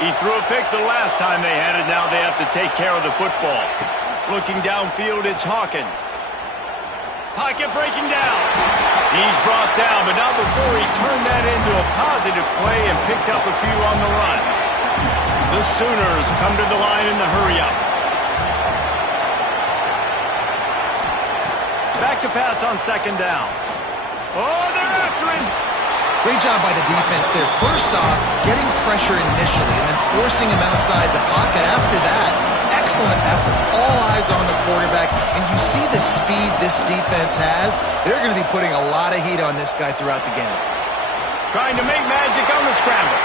He threw a pick the last time they had it. Now they have to take care of the football. Looking downfield, it's Hawkins. Pocket breaking down. He's brought down, but not before he turned that into a positive play and picked up a few on the run. The Sooners come to the line in the hurry-up. Back to pass on second down. Oh, they're after him. Great job by the defense there. First off, getting pressure initially and then forcing him outside the pocket. After that, excellent effort. All eyes on the quarterback. And you see the speed this defense has. They're going to be putting a lot of heat on this guy throughout the game. Trying to make magic on the scramble.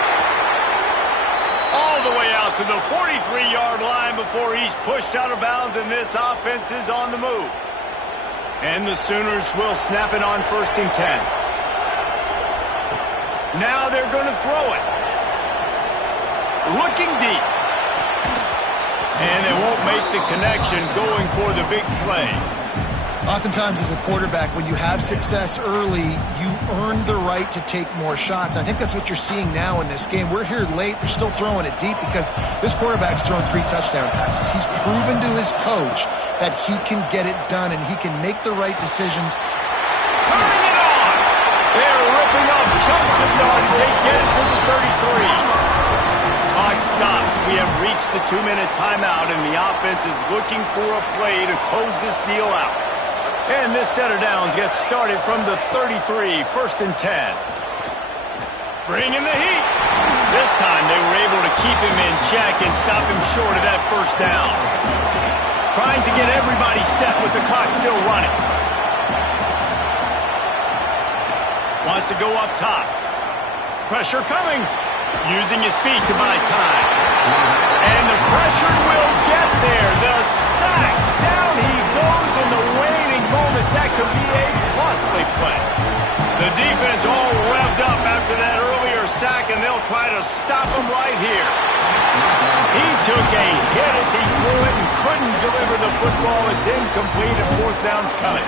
All the way out to the 43-yard line before he's pushed out of bounds, and this offense is on the move. And the Sooners will snap it on 1st and 10. Now they're going to throw it. Looking deep. And they won't make the connection going for the big play. Oftentimes as a quarterback, when you have success early, you earn the right to take more shots. And I think that's what you're seeing now in this game. We're here late. They're still throwing it deep because this quarterback's thrown 3 touchdown passes. He's proven to his coach that he can get it done and he can make the right decisions. Turning it on! They're ripping off chunks of yardage. They get it to the 33. Clock stops. We have reached the 2-minute timeout, and the offense is looking for a play to close this deal out. And this set of downs gets started from the 33, 1st and 10. Bringing the heat. This time they were able to keep him in check and stop him short of that 1st down. Trying to get everybody set with the clock still running. Wants to go up top. Pressure coming. Using his feet to buy time. And the pressure will get there. The sack. Down he goes in the waning moments. That could be a costly play. The defense all revved up after that earlier sack, and they'll try to stop him right here. He took a hit as he threw it and couldn't deliver the football. It's incomplete, and 4th down's coming.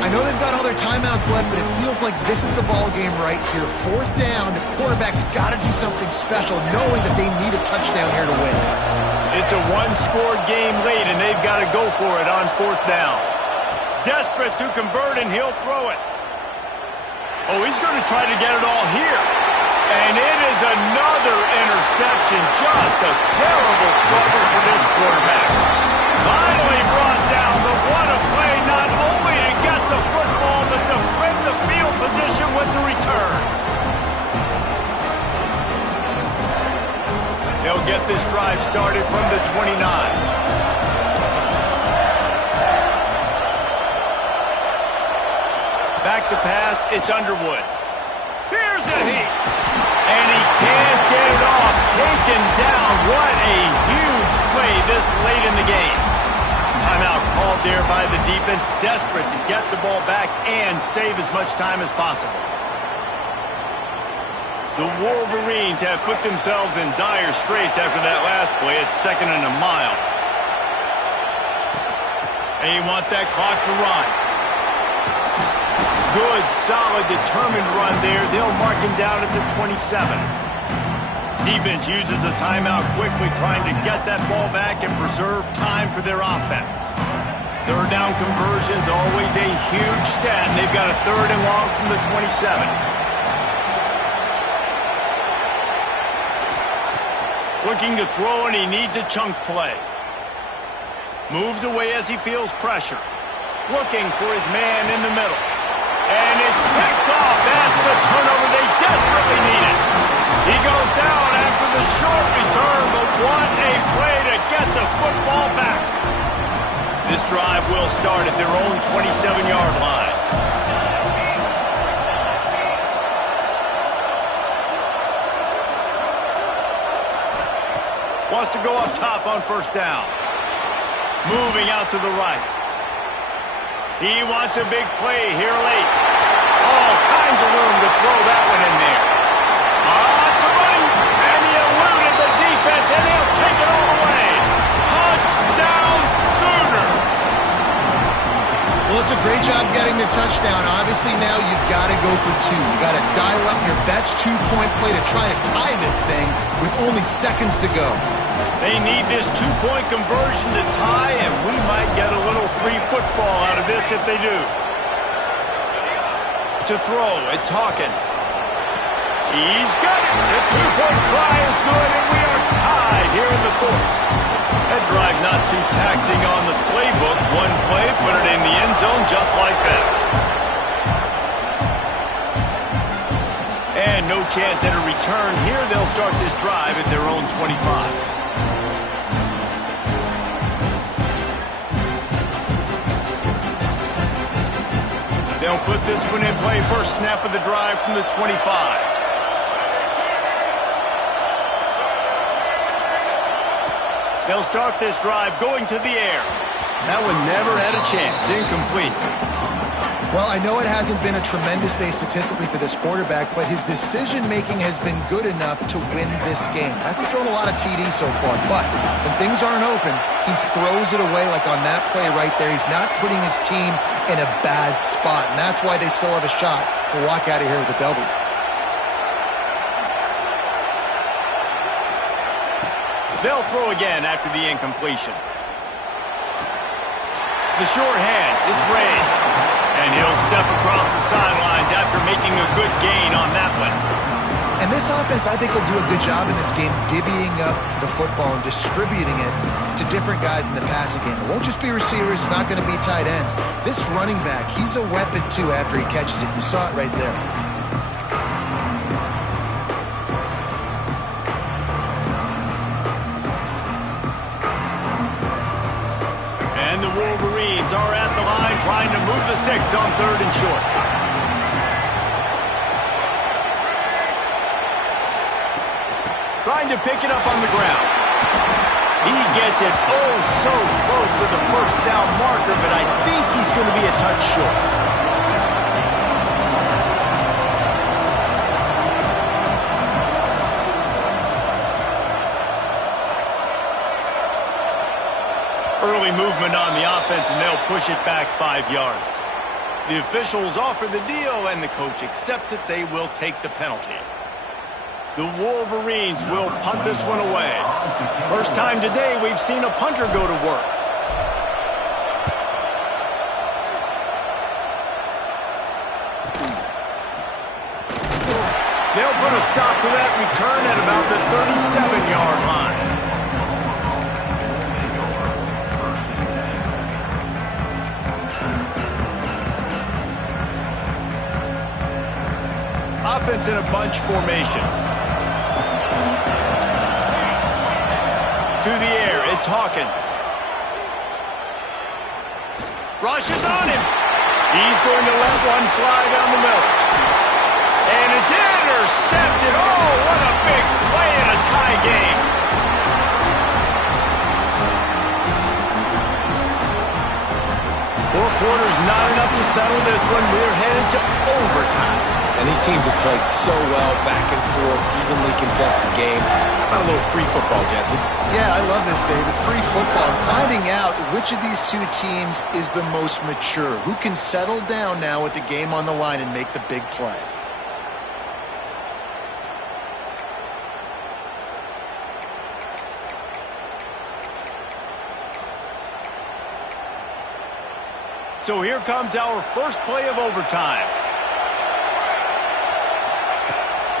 I know they've got all their timeouts left, but it feels like this is the ball game right here. 4th down, the quarterback's got to do something special, knowing that they need a touchdown here to win. It's a one-score game late, and they've got to go for it on 4th down. Desperate to convert, and he'll throw it. Oh, he's going to try to get it all here. And it is another interception. Just a terrible struggle for this quarterback. Finally brought down, but what a play, not only to get the football, but to flip the field position with the return. They'll get this drive started from the 29. Back to pass, it's Underwood. Here's a heat. And he can't get it off. Taken down. What a huge play this late in the game. Timeout called there by the defense, desperate to get the ball back and save as much time as possible. The Wolverines have put themselves in dire straits after that last play. It's 2nd and a mile. They want that clock to run. Good, solid, determined run there. They'll mark him down at the 27. Defense uses a timeout quickly, trying to get that ball back and preserve time for their offense. 3rd down conversions, always a huge stat. They've got a 3rd and long from the 27. Looking to throw, and he needs a chunk play. Moves away as he feels pressure. Looking for his man in the middle. And it's picked off. That's the turnover they desperately needed. He goes down after the short return, but what a play to get the football back. This drive will start at their own 27-yard line. Wants to go up top on first down. Moving out to the right. He wants a big play here late. All kinds of room to throw that one in there. It's a running, and he eluded the defense, and he'll take it all the way. Touchdown Sooners! Well, it's a great job getting the touchdown. Obviously, now you've got to go for two. You've got to dial up your best two-point play to try to tie this thing with only seconds to go. They need this two-point conversion to tie, and we might get a little free football out of this if they do. To throw, it's Hawkins. He's got it. The two-point try is good, and we are tied here in the fourth. That drive not too taxing on the playbook. One play, put it in the end zone just like that. And no chance at a return here. They'll start this drive at their own 25. They'll put this one in play. First snap of the drive from the 25. They'll start this drive going to the air. That one never had a chance. Incomplete. Well, I know it hasn't been a tremendous day statistically for this quarterback, but his decision-making has been good enough to win this game. Hasn't thrown a lot of TDs so far, but when things aren't open, he throws it away like on that play right there. He's not putting his team in a bad spot, and that's why they still have a shot to walk out of here with a W. They'll throw again after the incompletion. The short hands, it's Ray. And he'll step across the sidelines after making a good gain on that one. And this offense, I think, will do a good job in this game divvying up the football and distributing it to different guys in the passing game. It won't just be receivers. It's not going to be tight ends. This running back, he's a weapon, too, after he catches it. You saw it right there. And the Wolverines are at the line trying to move the sticks on third and short. Trying to pick it up on the ground. He gets it oh so close to the first down marker, but I think he's going to be a touch short. Early movement on the offense, and they'll push it back 5 yards. The officials offer the deal, and the coach accepts it. They will take the penalty. The Wolverines will punt this one away. First time today we've seen a punter go to work. They'll put a stop to that return at about the 37-yard line. Offense in a bunch formation. To the air, it's Hawkins. Rushes on him. He's going to let one fly down the middle. And it's intercepted. Oh, what a big play in a tie game. Four quarters not enough to settle this one. We're headed to overtime. And these teams have played so well, back and forth, evenly contested game. How about a little free football, Jesse? Yeah, I love this, David. Free football. Finding out which of these two teams is the most mature. Who can settle down now with the game on the line and make the big play. So here comes our first play of overtime.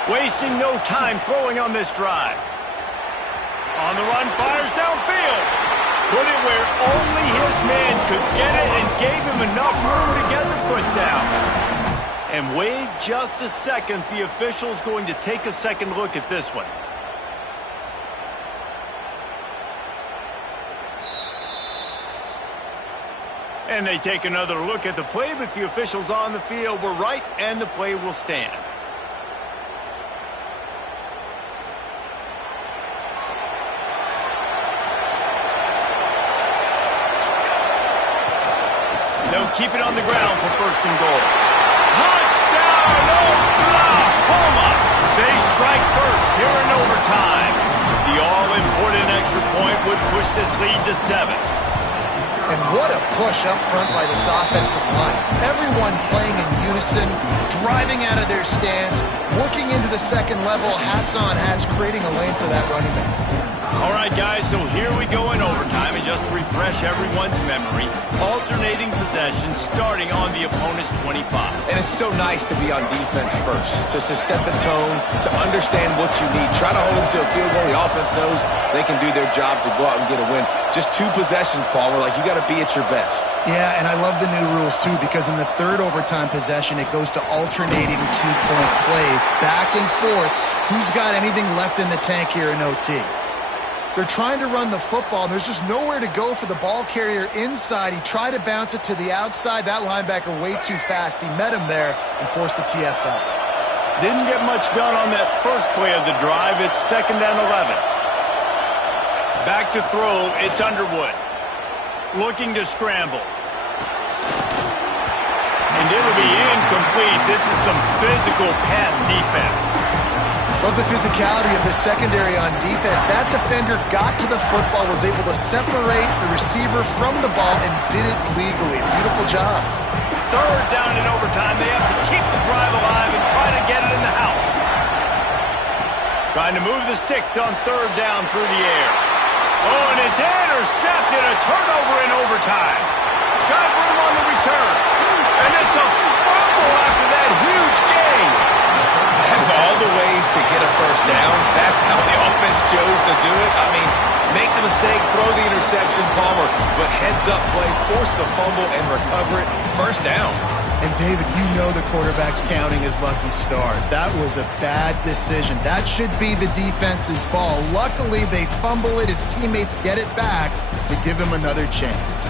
Wasting no time throwing on this drive. On the run, fires downfield. Put it where only his man could get it and gave him enough room to get the foot down. And wait just a second. The official's going to take a second look at this one. And they take another look at the play, but the officials on the field were right, and the play will stand. They'll keep it on the ground for first and goal. Touchdown, Oklahoma! They strike first here in overtime. The all-important extra point would push this lead to 7. And what a push up front by this offensive line. Everyone playing in unison, driving out of their stance, working into the second level, hats on hats, creating a lane for that running back. All right, guys, so here we go in overtime, and just to refresh everyone's memory, alternating possession starting on the opponent's 25. And it's so nice to be on defense first, just to set the tone, to understand what you need. Try to hold them to a field goal. The offense knows they can do their job to go out and get a win. Just 2 possessions, Palmer, like you got to be at your best. Yeah, and I love the new rules, too, because in the third overtime possession, it goes to alternating 2-point plays, back and forth. Who's got anything left in the tank here in OT? They're trying to run the football, and there's just nowhere to go for the ball carrier inside. He tried to bounce it to the outside. That linebacker way too fast. He met him there and forced the TFL. Didn't get much done on that first play of the drive. It's 2nd and 11. Back to throw, it's Underwood. Looking to scramble. And it'll be incomplete. This is some physical pass defense. Love the physicality of the secondary on defense. That defender got to the football, was able to separate the receiver from the ball, and did it legally. Beautiful job. 3rd down in overtime. They have to keep the drive alive and try to get it in the house. Trying to move the sticks on 3rd down through the air. Oh, and it's intercepted. A turnover in overtime. Got room on the return. And it's a fumble after that huge gain. Of all the ways to get a first down, that's how the offense chose to do it. I mean, make the mistake, throw the interception, Palmer, but heads-up play, force the fumble, and recover it. First down. And, David, you know the quarterback's counting his lucky stars. That was a bad decision. That should be the defense's ball. Luckily, they fumble it. His teammates get it back to give him another chance.